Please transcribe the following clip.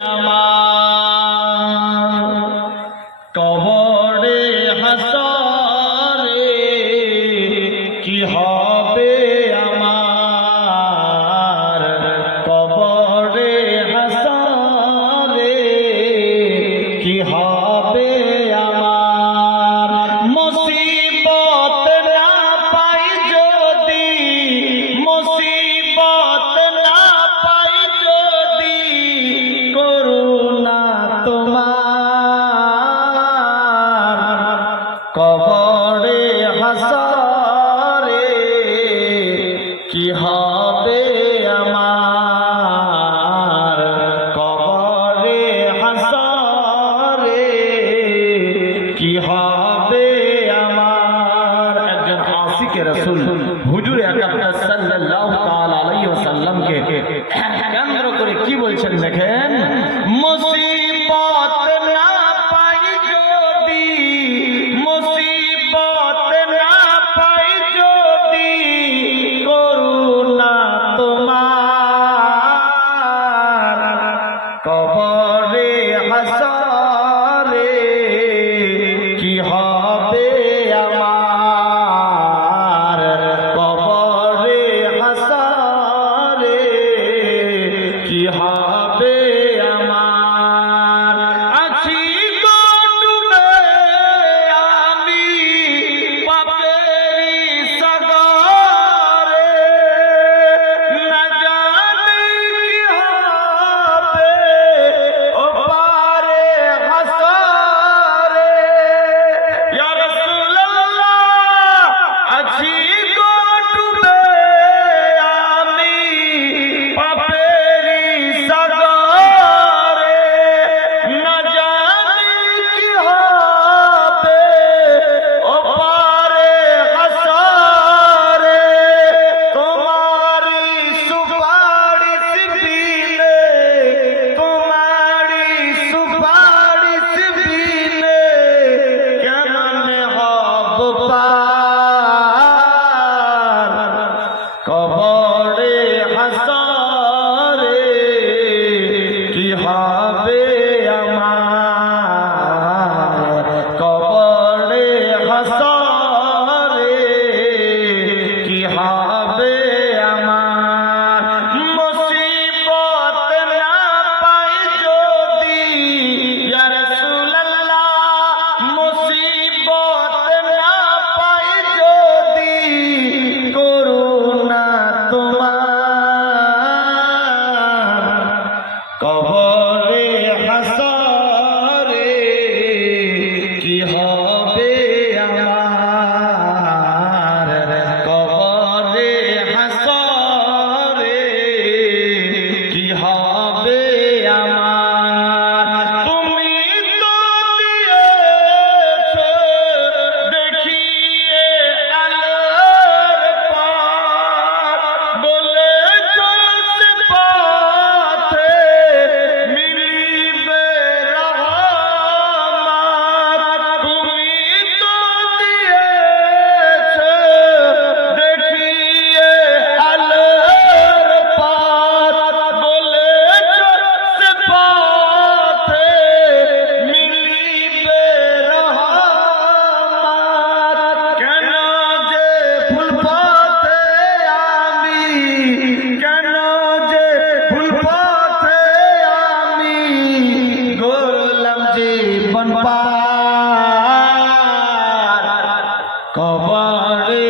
আমার কবরে হাসরে কি হবে আমার কবরে হাসরে কি হবে আমার মুসিবত না পাই যদি মুসিবত না পাই যদি করুণা তোমার কবরে হাসরে কি হবে আমার কবরে হাসরে কি হবে আমার। একজন আশিকে রাসূল হুজুর আকরাম সাল্লাল্লাহু তাআলা আলাইহি ওয়াসাল্লামকে কেন্দ্র করে কি বলছেন দেখেন, মুসিবত না পাই যদি মুসিবত না পাই যদি করুণা তোমার কবরে হাসরে কি হবে আমার কবরে হাসরে কি হবে আমার। আছি গো ডুবে আমি পাপেরই সাগরে না জানি কি হবে ও পারে হাসরে ইয়া রাসূলুল্লাহ আছি গো ডুবে আমি পাপেরই সাগরে না জানি কি হবে ও পারে হাসরে তোমারি সুপারিশ বিনে তোমারি সুপারিশ বিনে কেমনে হব পার কবরে হাসরে কি হবে আমার কবরে হাসরে কি হবে আমার। মুসিবত না পাই যদি ইয়া রাসূলুল্লাহ মুসিবত না পাই যদি করুণা তোমার কবরে হাসরে কি হবে আমার কবরে হাসরে কি হবে আমার। তুমি তো দিয়েছো দেখিয়ে আলোর পথ বলেছো সে পথে মিলিবে রহমত। তুমি তো দিয়েছো দেখিয়ে আলোর পথ বলেছো সে পথে মিলিবে রহমত। কেন যে ভুল পথে আমি কেন যে ভুল পথে আমি গড়লাম জীবন পার কবরে